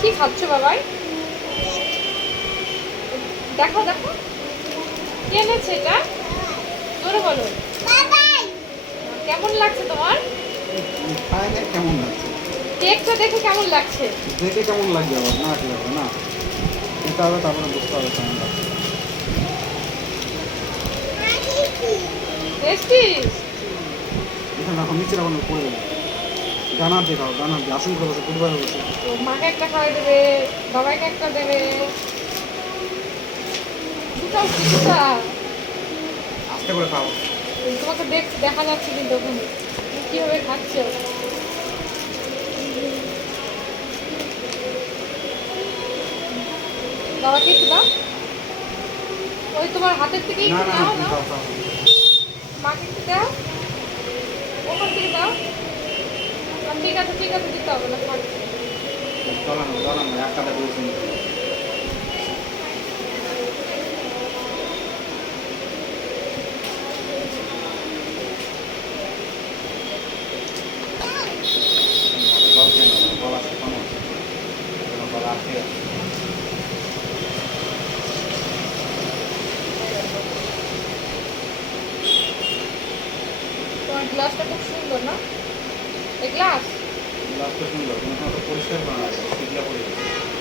কি খাচ্ছ বাবাই? দেখো দেখো কে এনেছে এটা, জোরে বলো। কেমন লাগছে তোমার? কেমন লাগছে? কেকটা দেখে কেমন লাগছে? দেখে কেমন লাগবে আবার না কি লাগবে না খেতে হবে তারপরে বুঝতে হবে কেমন লাগছে। টেস্টি। এখানে রাখো নিচে রাখো না পড়ে যাবে। ডানা দিয়ে খাও ডানা দিয়ে আসন করে বসে পরিবারে বসে। তো মাকে একটা খাওয়াই দেবে, বাবাইকে একটা দেবে। দুটাও দুটা। আস্তে করে খাও। তোমাকে দেখা যাচ্ছে কিন্তু ওখানে তুমি কিভাবে খাচ্ছ। বাবাকে একটু দাও, ওই তোমার হাতের থেকে না একটু না নাও তুমি নাও। খাও খাও। মাকে একটু দাও, ওখান থেকে দাও। ঠিক আছে ঠিক আছে, দিতে হবে না, থাক। চলো না চলো না এক কাটা করেছি। জল খেয়ে নাও গলা শুকানো গলা আসে। তোমার গ্লাসটা খুব সুন্দর না, এই গ্লাস। গ্লাস তো সুন্দর কিন্তু পরিষ্কার করা আছে সেগুলো পড়ে গেছে।